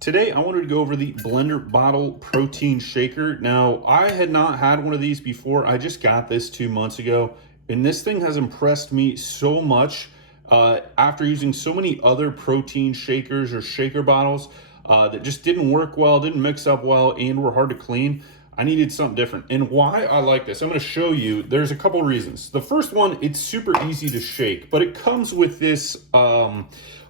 Today, I wanted to go over the blender bottle protein shaker. Now, I had not had one of these before. I just got this 2 months ago, and this thing has impressed me so much after using so many other protein shakers or shaker bottles that just didn't work well, didn't mix up well, and were hard to clean. I needed something different. And why I like this, I'm gonna show you, there's a couple reasons. The first one, it's super easy to shake, but it comes with this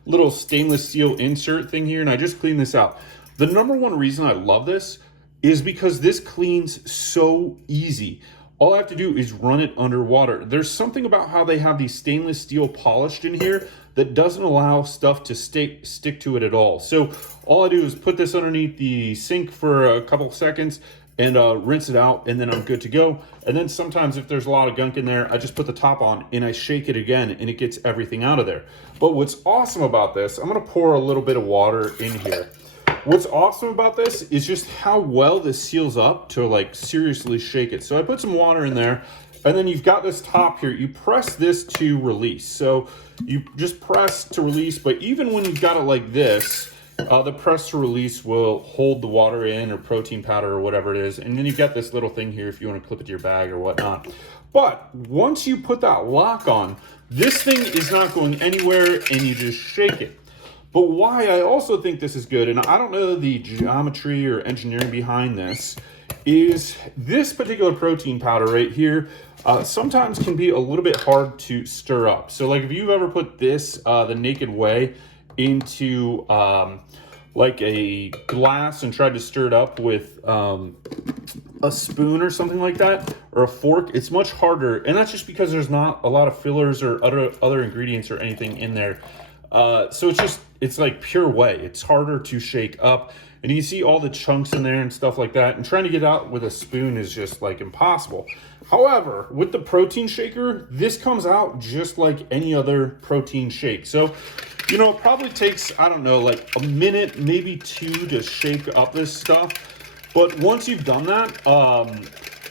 little stainless steel insert thing here, and I just cleaned this out. The number one reason I love this is because this cleans so easy. All I have to do is run it underwater. There's something about how they have these stainless steel polished in here that doesn't allow stuff to stick to it at all. So all I do is put this underneath the sink for a couple seconds and rinse it out, and then I'm good to go. And then sometimes if there's a lot of gunk in there, I just put the top on and I shake it again and it gets everything out of there. But what's awesome about this, I'm gonna pour a little bit of water in here. What's awesome about this is just how well this seals up to like seriously shake it. So I put some water in there, and then you've got this top here. You press this to release. So you just press to release, but even when you've got it like this, the press to release will hold the water in, or protein powder, or whatever it is. And then you've got this little thing here if you want to clip it to your bag or whatnot. But once you put that lock on, this thing is not going anywhere, and you just shake it. But why I also think this is good, and I don't know the geometry or engineering behind this, is this particular protein powder right here sometimes can be a little bit hard to stir up. So like if you've ever put this, the Naked Whey, into like a glass and tried to stir it up with a spoon or something like that, or a fork, it's much harder. And that's just because there's not a lot of fillers or other ingredients or anything in there. So it's like pure whey. It's harder to shake up, and you see all the chunks in there and stuff like that, and trying to get out with a spoon is just like impossible. However, with the protein shaker, this comes out just like any other protein shake. So, you know, it probably takes, I don't know, like a minute, maybe two to shake up this stuff. But once you've done that,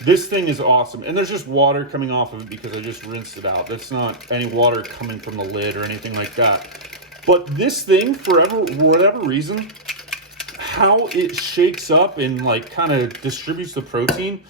this thing is awesome. And there's just water coming off of it because I just rinsed it out. That's not any water coming from the lid or anything like that. But this thing, for whatever reason, how it shakes up and like kind of distributes the protein,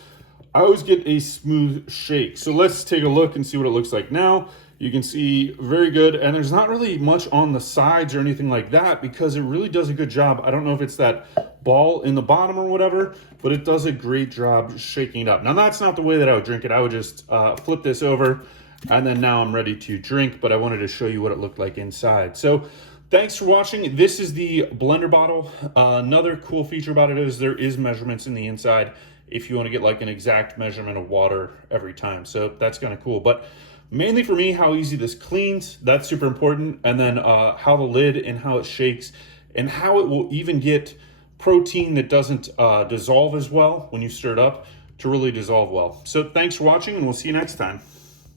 I always get a smooth shake. So let's take a look and see what it looks like now. You can see very good, and there's not really much on the sides or anything like that because it really does a good job. I don't know if it's that ball in the bottom or whatever, but it does a great job shaking it up. Now that's not the way that I would drink it. I would just flip this over, and then now I'm ready to drink, but I wanted to show you what it looked like inside. So thanks for watching. This is the blender bottle. Another cool feature about it is there is measurements in the inside if you want to get like an exact measurement of water every time. So that's kind of cool. But mainly for me, how easy this cleans, that's super important. And then how the lid and how it shakes, and how it will even get protein that doesn't dissolve as well when you stir it up to really dissolve well. So thanks for watching, and we'll see you next time.